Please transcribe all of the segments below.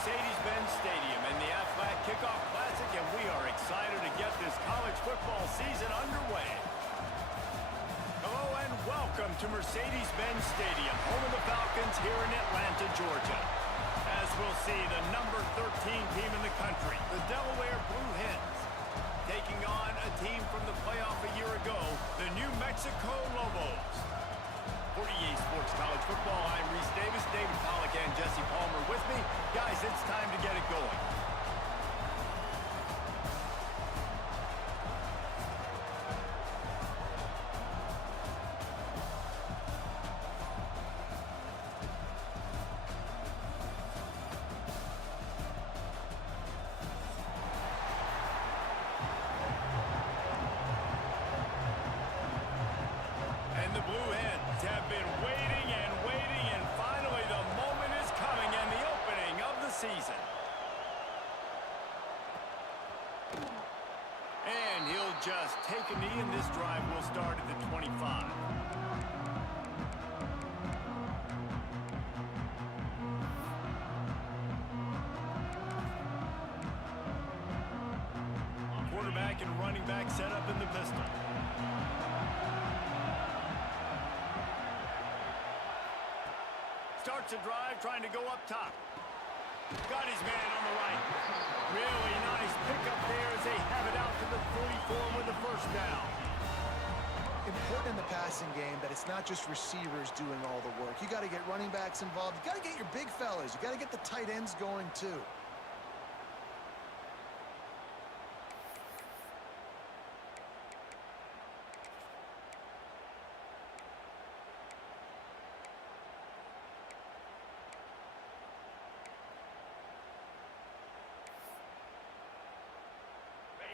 Mercedes-Benz Stadium in the Aflac Kickoff Classic, and we are excited to get this college football season underway. Hello and welcome to Mercedes-Benz Stadium, home of the Falcons here in Atlanta, Georgia. As we'll see, the number 13 team in the country, the Delaware Blue Hens, taking on a team from the playoff a year ago, the New Mexico Lobos. For EA Sports College Football, I'm Reese Davis, David Pollack, and Jesse Palmer with me. Guys, it's time to get it going. And the Blue Hens have been waiting and waiting, and finally the moment is coming and the opening of the season. And he'll just take a knee, and this drive will start at the 25. Quarterback and running back set up in the pistol. Starts a drive, trying to go up top. Got his man on the right. Really nice pickup there as they have it out to the 44 with the first down. Important in the passing game that it's not just receivers doing all the work. You got to get running backs involved. You got to get your big fellas. You got to get the tight ends going too.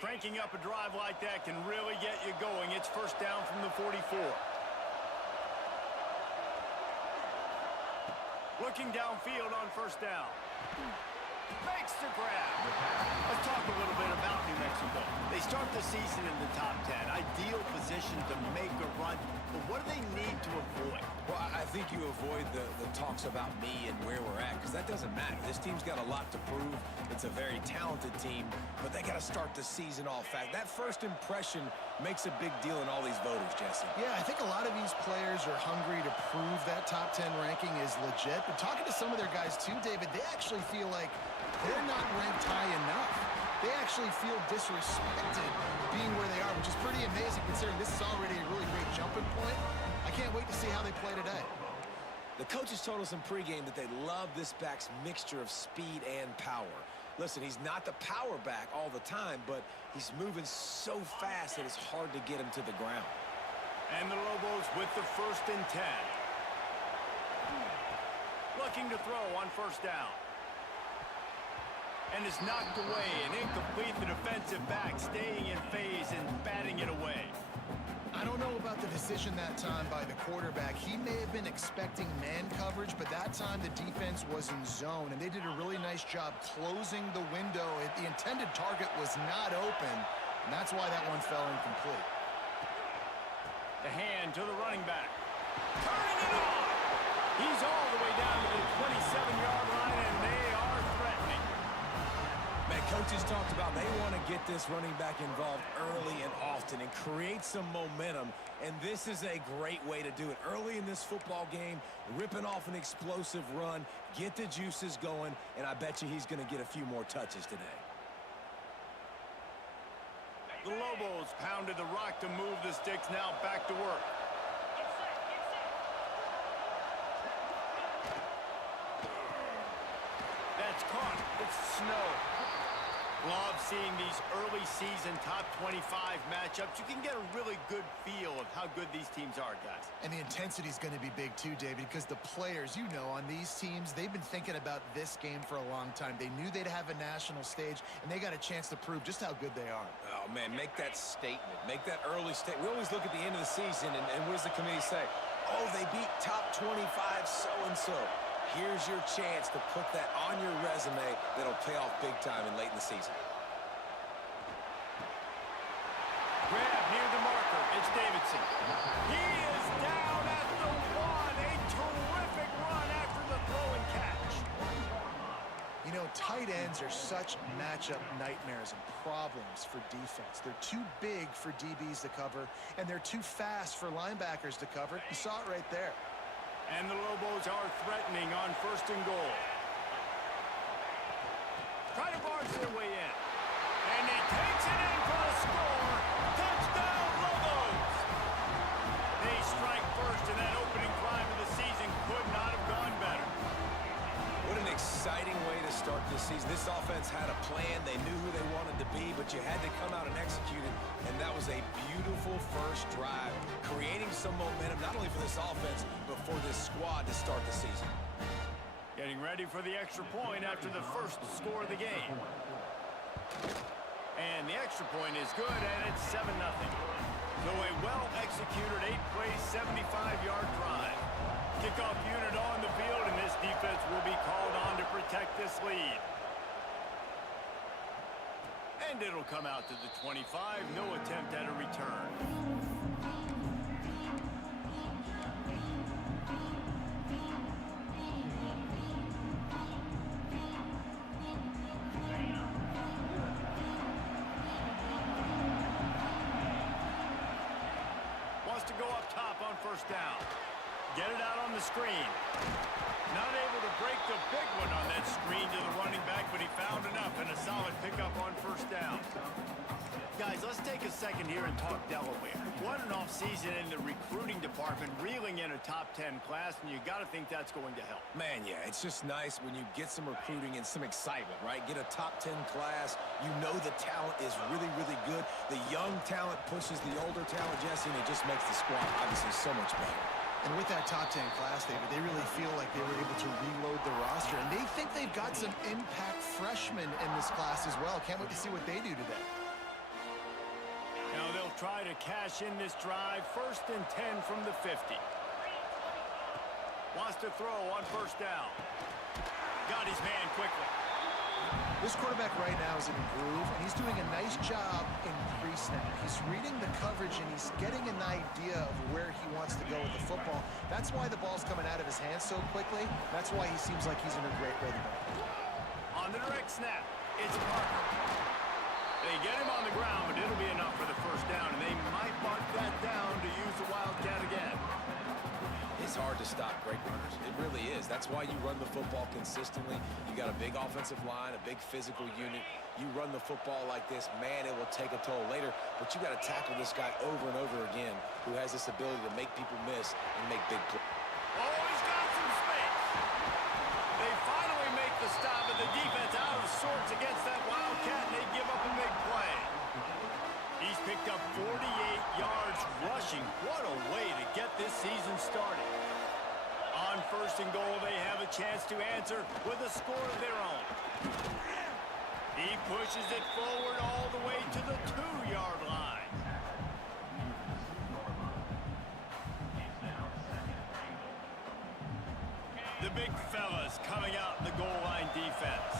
Cranking up a drive like that can really get you going. It's first down from the 44. Looking downfield on first down. Makes the grab. Let's talk a little bit about New Mexico. They start the season in the top 10. Ideal position to make a run. But what do they need to avoid? Well, I think you avoid the talks about me and where we're at, because that doesn't matter. This team's got a lot to prove. It's a very talented team, but they got to start the season off fast. That first impression makes a big deal in all these voters, Jesse. Yeah, I think a lot of these players are hungry to prove that top 10 ranking is legit. But talking to some of their guys too, David, they actually feel like they're not ranked high enough. They actually feel disrespected being where they are, which is pretty amazing considering this is already a really great jumping point. I can't wait to see how they play today. The coaches told us in pregame that they love this back's mixture of speed and power. Listen, he's not the power back all the time, but he's moving so fast that it's hard to get him to the ground. And the Lobos with the first and 10. Looking to throw on first down. And is knocked away and incomplete. The defensive back staying in phase and batting it away. I don't know about the decision that time by the quarterback. He may have been expecting man coverage, but that time the defense was in zone, and they did a really nice job closing the window. The intended target was not open, and that's why that one fell incomplete. The hand to the running back. Turning it on! He's all the way down to the 27-yard line, and they are threatening. Man, coaches talked about they want to get this running back involved early and often and create some momentum, and this is a great way to do it. Early in this football game, ripping off an explosive run, get the juices going, and I bet you he's going to get a few more touches today. The Lobos pounded the rock to move the sticks, now back to work. That's caught. It's snow. Love seeing these early season top 25 matchups. You can get a really good feel of how good these teams are, guys. And the intensity is going to be big too, David, because the players, you know, on these teams, they've been thinking about this game for a long time. They knew they'd have a national stage, and they got a chance to prove just how good they are. Oh, man, make that statement. Make that early statement. We always look at the end of the season, and what does the committee say? Oh, they beat top 25 so-and-so. Here's your chance to put that on your resume that'll pay off big time and late in the season. Grab near the marker. It's Davidson. He is down at the 1. A terrific run after the throw and catch. You know, tight ends are such matchup nightmares and problems for defense. They're too big for DBs to cover, and they're too fast for linebackers to cover. You saw it right there. And the Lobos are threatening on 1st and goal. Try to barge their way in. And he takes it in for a score. Touchdown, Lobos! They strike first, and that opening drive of the season could not have gone better. What an exciting way to start this season. This offense had a plan. They knew who they wanted to be, but you had to come out and execute it. And that was a beautiful first drive, creating some momentum, not only for this offense, but for this squad to start the season. Getting ready for the extra point after the first score of the game. And the extra point is good, and it's 7-0. So a well-executed 8-play, 75-yard drive. Kickoff unit on the field, and this defense will be called on to protect this lead. And it'll come out to the 25. No attempt at a return. To go up top on 1st down. Get it out on the screen. Not able to break the big one on that screen to the running back, but he found enough and a solid pickup on 1st down. Guys, let's take a second here and talk Delaware. What an offseason in the recruiting department, reeling in a top 10 class, and you got to think that's going to help. Man, yeah, it's just nice when you get some recruiting and some excitement, right? Get a top 10 class. You know the talent is really, really good. The young talent pushes the older talent, Jesse, and it just makes the squad obviously so much better. And with that top 10 class, David, they really feel like they were able to reload the roster, and they think they've got some impact freshmen in this class as well. Can't wait to see what they do today. Now they'll try to cash in this drive. 1st and 10 from the 50. Wants to throw on 1st down. Got his man quickly. This quarterback right now is in a groove, and he's doing a nice job in pre-snap. He's reading the coverage, and he's getting an idea of where he wants to go with the football. That's why the ball's coming out of his hands so quickly. That's why he seems like he's in a great rhythm. On the direct snap, it's Parker. They get him on the ground, but it'll be enough for the 1st down, and they might mark that down to use the Wildcat again. It's hard to stop great runners. It really is. That's why you run the football consistently. You got a big offensive line, a big physical unit. You run the football like this, man, it will take a toll later, but you got to tackle this guy over and over again who has this ability to make people miss and make big plays. Oh, he's got some space. They finally make the stop, and the defense out of sorts against that Wildcat, and they give up a big play. He's picked up 48 yards rushing. What a way to get this season started. On 1st and goal, they have a chance to answer with a score of their own. He pushes it forward all the way to the 2-yard line. The big fellas coming out in the goal line defense.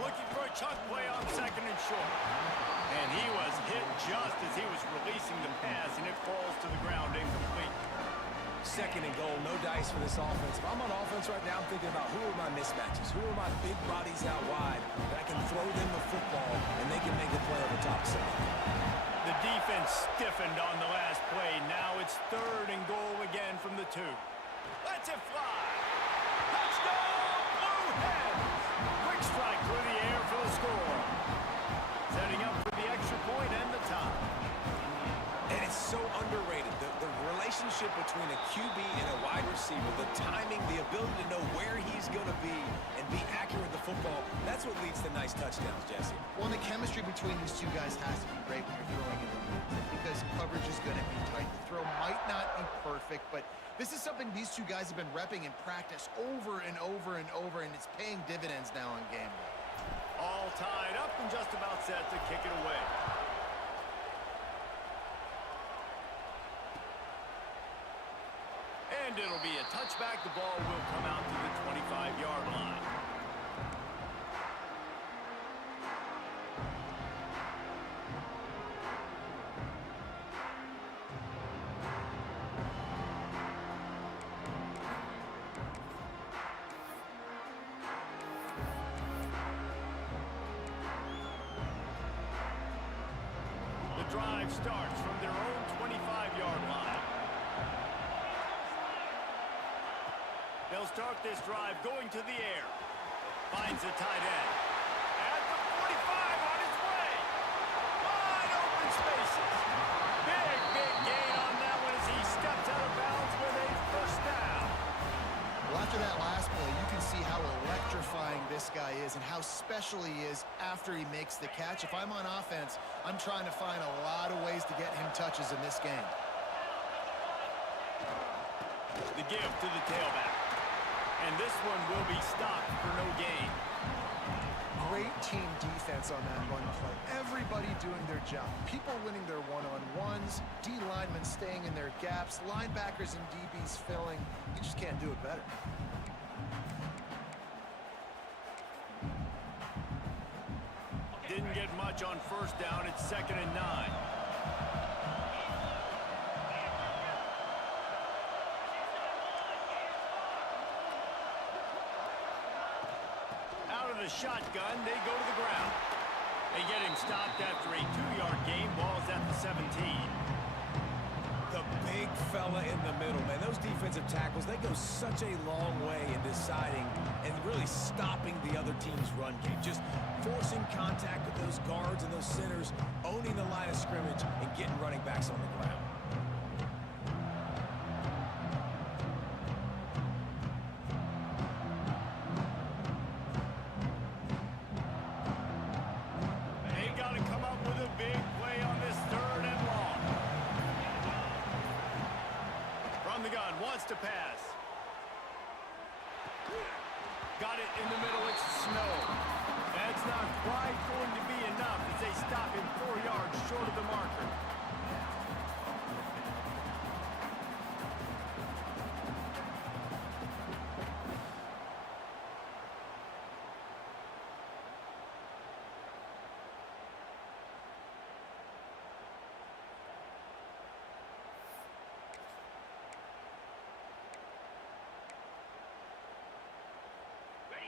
Looking for a chunk play on 2nd and short. And he was hit just as he was releasing the pass, and it falls to the ground incomplete. 2nd and goal, no dice for this offense. If I'm on offense right now, I'm thinking about who are my mismatches? Who are my big bodies out wide that I can throw them the football and they can make a play over top of somebody. The defense stiffened on the last play. Now it's 3rd and goal again from the 2. Let's it fly. Touchdown, Blue Hens. Quick strike through the air for the score. Setting up for the extra point and the tie. And it's so underrated. The relationship between a QB and a wide receiver, the timing, the ability to know where he's going to be and be accurate with the football, that's what leads to nice touchdowns, Jesse. Well, the chemistry between these two guys has to be great when you're throwing it in because coverage is going to be tight. The throw might not be perfect, but this is something these two guys have been repping in practice over and over and over, and it's paying dividends now on game day. All tied up and just about set to kick it away. And it'll be a touchback. The ball will come out to the 25-yard line. drive starts from their own 25-yard line. They'll start this drive going to the air. Finds a tight end. At the 45 on his way. Wide open spaces. Big gain on that one as he steps out of bounds with a first down. Well, after that last play, you can see how electrifying this guy is and how special he is after he makes the catch. If I'm on offense, I'm trying to find a lot of ways to get him touches in this game. The give to the tailback. And this one will be stopped for no gain. Great team defense on that run play. Everybody doing their job. People winning their one-on-ones, D linemen staying in their gaps, linebackers and DBs filling. You just can't do it better. Didn't get much on first down. It's 2nd and 9. The shotgun, they go to the ground. They get him stopped after a 2-yard gain. Ball's at the 17. The big fella in the middle, man. Those defensive tackles, they go such a long way in deciding and really stopping the other team's run game. Just forcing contact with those guards and those centers, owning the line of scrimmage, and getting running backs on the ground. Wants to pass. Got it in the middle. It's snow. That's not quite going to be enough as they stop him 4 yards short of the marker.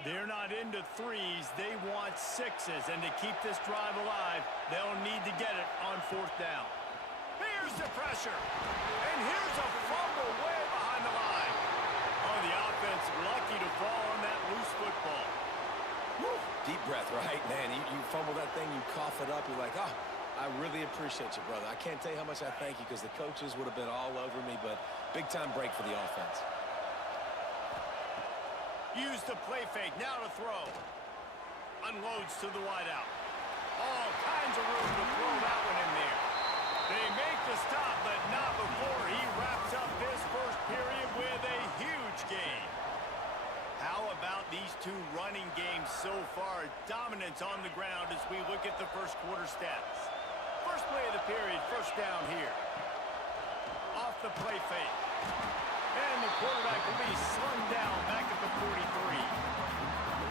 They're not into threes. They want sixes. And to keep this drive alive, they'll need to get it on 4th down. Here's the pressure. And here's a fumble way behind the line. Oh, the offense lucky to fall on that loose football. Woo. Deep breath, right? Man, you fumble that thing, you cough it up. You're like, oh, I really appreciate you, brother. I can't tell you how much I thank you because the coaches would have been all over me, but big-time break for the offense. Use the play fake, now to throw. Unloads to the wideout. All kinds of room to throw that one in there. They make the stop, but not before he wraps up this first period with a huge gain. How about these two running games so far? Dominance on the ground as we look at the first quarter stats. First play of the period, first down here. Off the play fake. And the quarterback will be slung down back at the 43.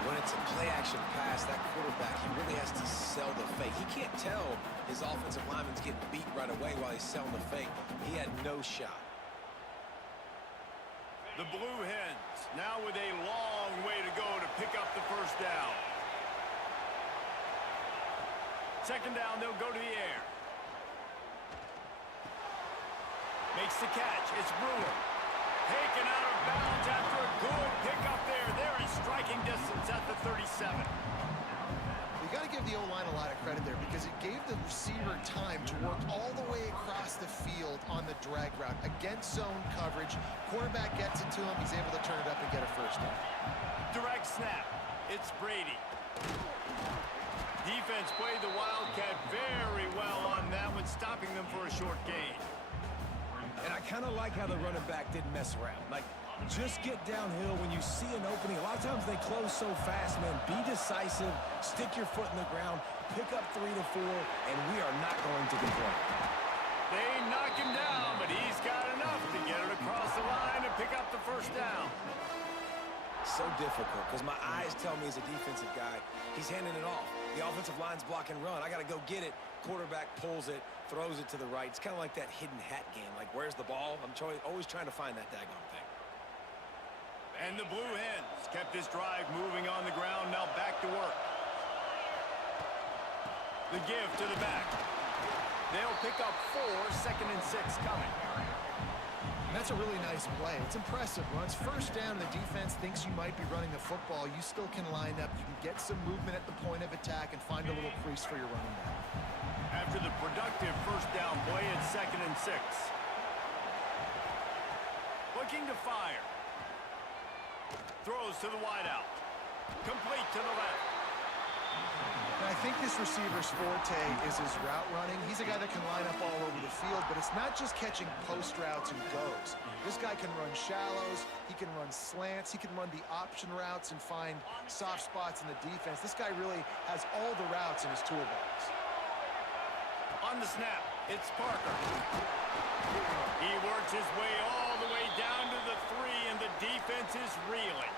When it's a play-action pass, that quarterback, he really has to sell the fake. He can't tell his offensive lineman's getting beat right away while he's selling the fake. He had no shot. The Blue Hens now with a long way to go to pick up the first down. 2nd down, they'll go to the air. Makes the catch. It's Brewer. Taken out of bounds after a good pickup there. They're in striking distance at the 37. You got to give the O-line a lot of credit there because it gave the receiver time to work all the way across the field on the drag route against zone coverage. Quarterback gets it to him. He's able to turn it up and get a first down. Direct snap. It's Brady. Defense played the Wildcat very well on that one, stopping them for a short gain. And I kind of like how the running back didn't mess around. Like, just get downhill when you see an opening. A lot of times they close so fast, man. Be decisive, stick your foot in the ground, pick up 3 to 4, and we are not going to complain. They knock him down, but he's got enough to get it across the line and pick up the first down. So difficult because my eyes tell me as a defensive guy, he's handing it off. The offensive line's block and run. I got to go get it. Quarterback pulls it, throws it to the right. It's kind of like that hidden hat game. Like, where's the ball? I'm always trying to find that daggone thing. And the Blue Hens kept this drive moving on the ground. Now back to work. The give to the back. They'll pick up 4, 2nd and 6 coming. And that's a really nice play. It's impressive. Runs first down, and the defense thinks you might be running the football. You still can line up. You can get some movement at the point of attack and find a little crease for your running back. After the productive first down play, it's 2nd and 6. Looking to fire. Throws to the wideout. Complete to the left. And I think this receiver's forte is his route running. He's a guy that can line up all over the field, but it's not just catching post routes and goes. This guy can run shallows, he can run slants, he can run the option routes and find soft spots in the defense. This guy really has all the routes in his toolbox. On the snap, it's Parker. He works his way all the way down to the 3, and the defense is reeling.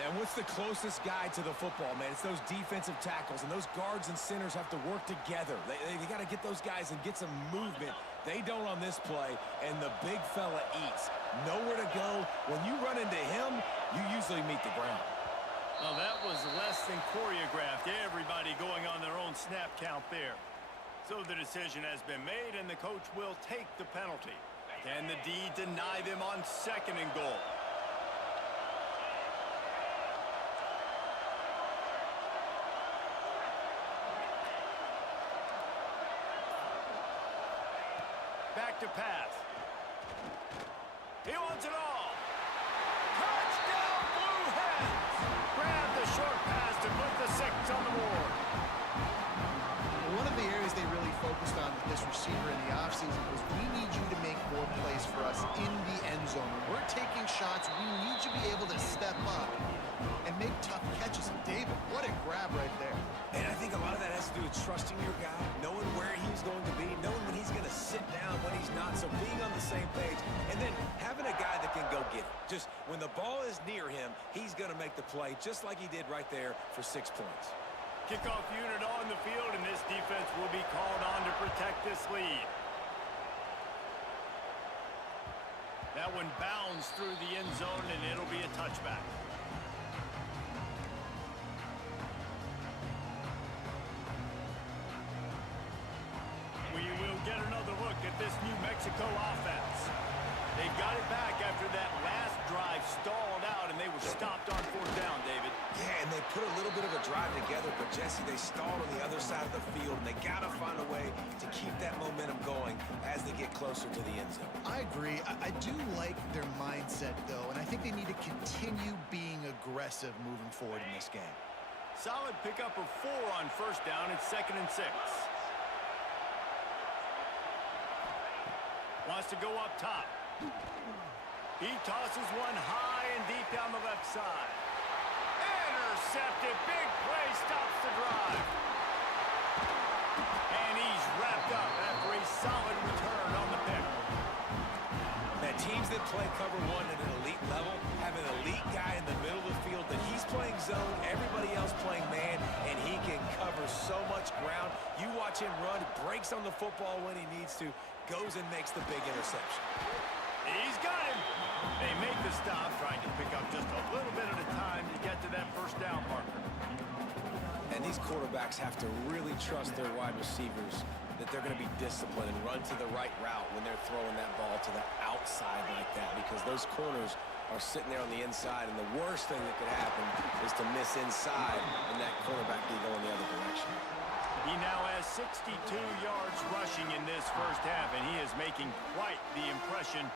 And what's the closest guy to the football, man? It's those defensive tackles, and those guards and centers have to work together. They got to get those guys and get some movement. They don't on this play, and the big fella eats. Nowhere to go. When you run into him, you usually meet the ground. Well, that was less than choreographed. Everybody going on their own snap count there. So the decision has been made, and the coach will take the penalty. Can the D deny them on 2nd and goal? Back to pass. He wants it all. Touchdown, Blue Hens! Grab the short pass to put the 6 on the board. One of the areas they really focused on with this receiver in the offseason was we need you to make more plays for us in the end zone. When we're taking shots, we need you to be able to step up and make tough catches. And David, what a grab right there. And I think a lot of that has to do with trusting your guy, knowing where he's going to be, knowing when he's going to sit down, when he's not, so being on the same page, and then having a guy that can go get it. Just when the ball is near him, he's going to make the play, just like he did right there for 6 points. Kickoff unit on the field, and this defense will be called on to protect this lead. That one bounds through the end zone, and it'll be a touchback. We will get another look at this New Mexico offense. They've got it back after that last drive stalled out, and they were stopped on 4th down, David. Yeah, and they put a little bit of a drive together, but Jesse, they stalled on the other side of the field, and they got to find a way to keep that momentum going as they get closer to the end zone. I agree. I do like their mindset, though, and I think they need to continue being aggressive moving forward in this game. Solid pickup of 4 on 1st down. It's 2nd and 6. Wants to go up top. He tosses one high and deep down the left side. Intercepted. Big play stops the drive. And he's wrapped up after a solid return on the pick. Now, teams that play cover 1 at an elite level have an elite guy in the middle of the field that he's playing zone, everybody else playing man, and he can cover so much ground. You watch him run, breaks on the football when he needs to, goes and makes the big interception. He's got him. They make the stop, trying to pick up just a little bit at a time to get to that 1st down marker. And these quarterbacks have to really trust their wide receivers that they're going to be disciplined and run to the right route when they're throwing that ball to the outside like that, because those corners are sitting there on the inside, and the worst thing that could happen is to miss inside and that quarterback be going the other direction. He now has 62 yards rushing in this 1st half, and he is making quite the impression